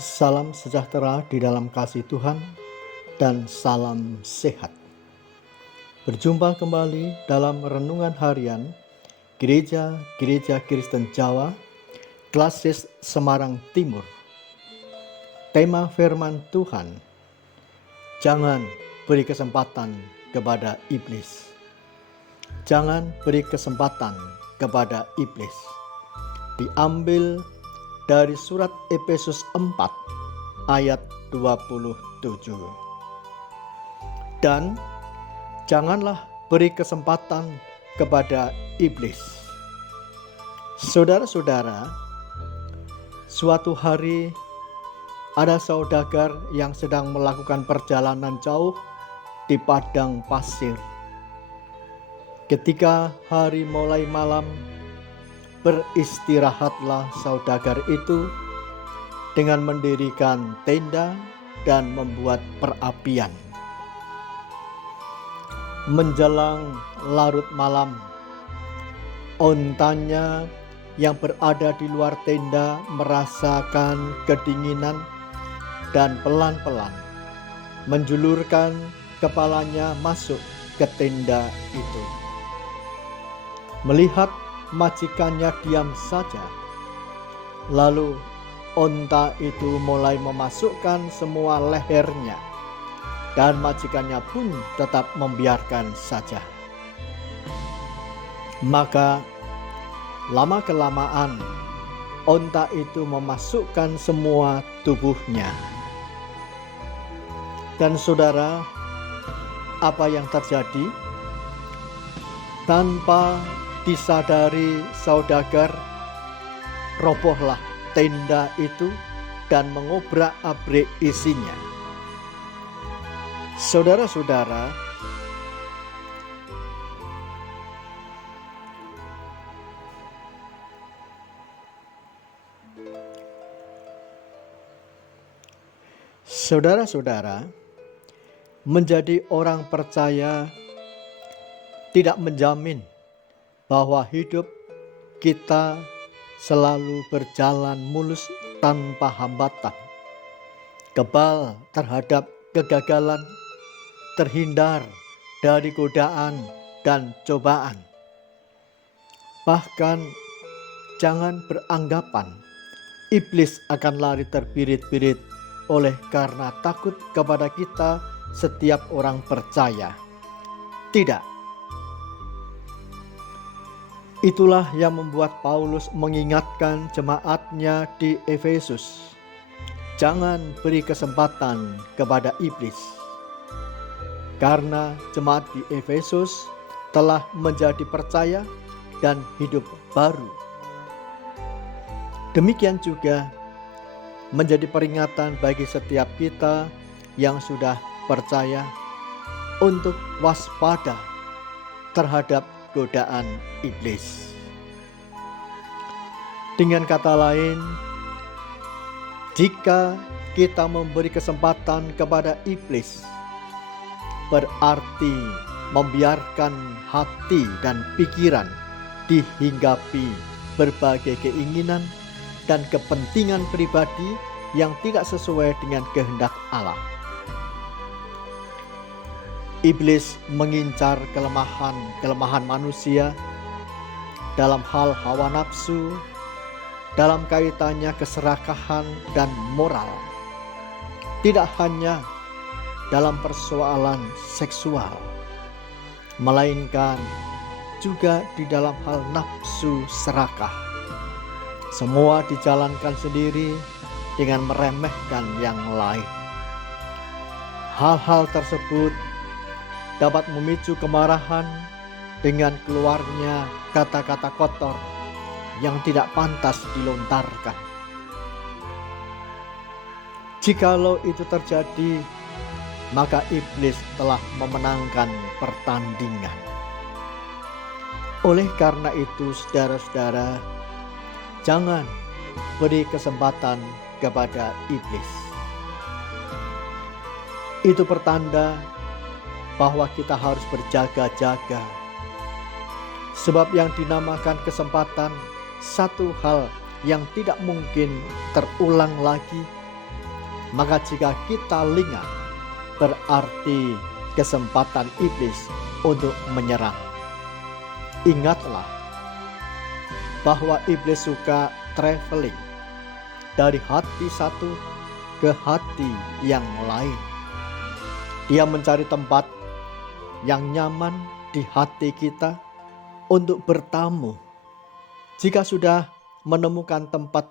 Salam sejahtera di dalam kasih Tuhan dan salam sehat. Berjumpa kembali dalam renungan harian Gereja Kristen Jawa, Klasis Semarang Timur. Tema firman Tuhan, jangan beri kesempatan kepada iblis. Jangan beri kesempatan kepada iblis. Diambil dari surat Efesus 4 ayat 27. Dan janganlah beri kesempatan kepada iblis. Saudara-saudara, suatu hari ada saudagar yang sedang melakukan perjalanan jauh di padang pasir. Ketika hari mulai malam, beristirahatlah saudagar itu dengan mendirikan tenda dan membuat perapian. Menjelang larut malam, ontanya yang berada di luar tenda merasakan kedinginan dan pelan-pelan menjulurkan kepalanya masuk ke tenda itu. Melihat majikannya diam saja, lalu onta itu mulai memasukkan semua lehernya, dan majikannya pun tetap membiarkan saja. Maka lama-kelamaan onta itu memasukkan semua tubuhnya. Dan saudara, apa yang terjadi? Tanpa disadari saudagar, robohlah tenda itu dan mengobrak-abrik isinya. Saudara-saudara, menjadi orang percaya tidak menjamin bahwa hidup kita selalu berjalan mulus tanpa hambatan, kebal terhadap kegagalan, terhindar dari godaan dan cobaan. Bahkan jangan beranggapan iblis akan lari terbirit-birit oleh karena takut kepada kita setiap orang percaya. Tidak. Itulah yang membuat Paulus mengingatkan jemaatnya di Efesus, jangan beri kesempatan kepada iblis. Karena jemaat di Efesus telah menjadi percaya dan hidup baru. Demikian juga menjadi peringatan bagi setiap kita yang sudah percaya untuk waspada terhadap godaan iblis. Dengan kata lain, jika kita memberi kesempatan kepada iblis, berarti membiarkan hati dan pikiran dihinggapi berbagai keinginan dan kepentingan pribadi yang tidak sesuai dengan kehendak Allah. Iblis mengincar kelemahan manusia dalam hal hawa nafsu, dalam kaitannya keserakahan dan moral. Tidak hanya dalam persoalan seksual, melainkan juga di dalam hal nafsu serakah. Semua dijalankan sendiri dengan meremehkan yang lain. Hal-hal tersebut dapat memicu kemarahan dengan keluarnya kata-kata kotor yang tidak pantas dilontarkan. Jikalau itu terjadi, maka iblis telah memenangkan pertandingan. Oleh karena itu, saudara-saudara, jangan beri kesempatan kepada iblis. Itu pertanda bahwa kita harus berjaga-jaga. Sebab yang dinamakan kesempatan satu hal yang tidak mungkin terulang lagi. Maka jika kita lengah, berarti kesempatan iblis untuk menyerang. Ingatlah bahwa iblis suka traveling dari hati satu ke hati yang lain. Dia mencari tempat yang nyaman di hati kita untuk bertamu. Jika sudah menemukan tempat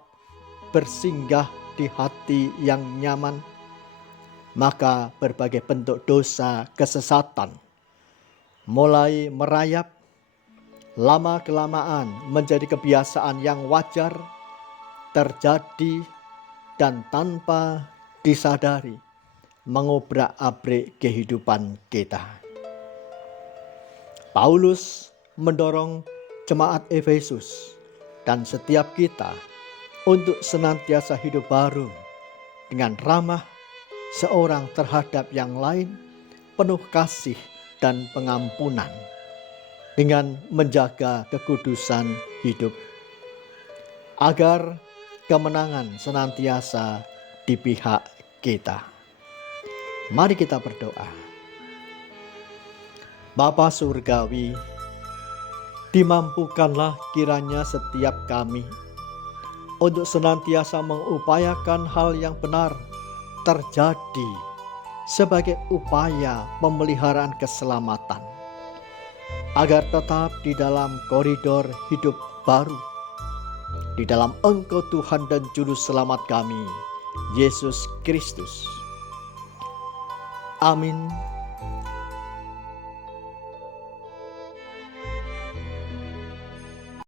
bersinggah di hati yang nyaman, maka berbagai bentuk dosa kesesatan mulai merayap, lama-kelamaan menjadi kebiasaan yang wajar terjadi dan tanpa disadari mengobrak-abrik kehidupan kita. Paulus mendorong jemaat Efesus dan setiap kita untuk senantiasa hidup baru dengan ramah seorang terhadap yang lain, penuh kasih dan pengampunan, dengan menjaga kekudusan hidup, agar kemenangan senantiasa di pihak kita. Mari kita berdoa. Bapa Surgawi, dimampukanlah kiranya setiap kami untuk senantiasa mengupayakan hal yang benar terjadi sebagai upaya pemeliharaan keselamatan, agar tetap di dalam koridor hidup baru, di dalam Engkau Tuhan dan Juru Selamat kami, Yesus Kristus. Amin.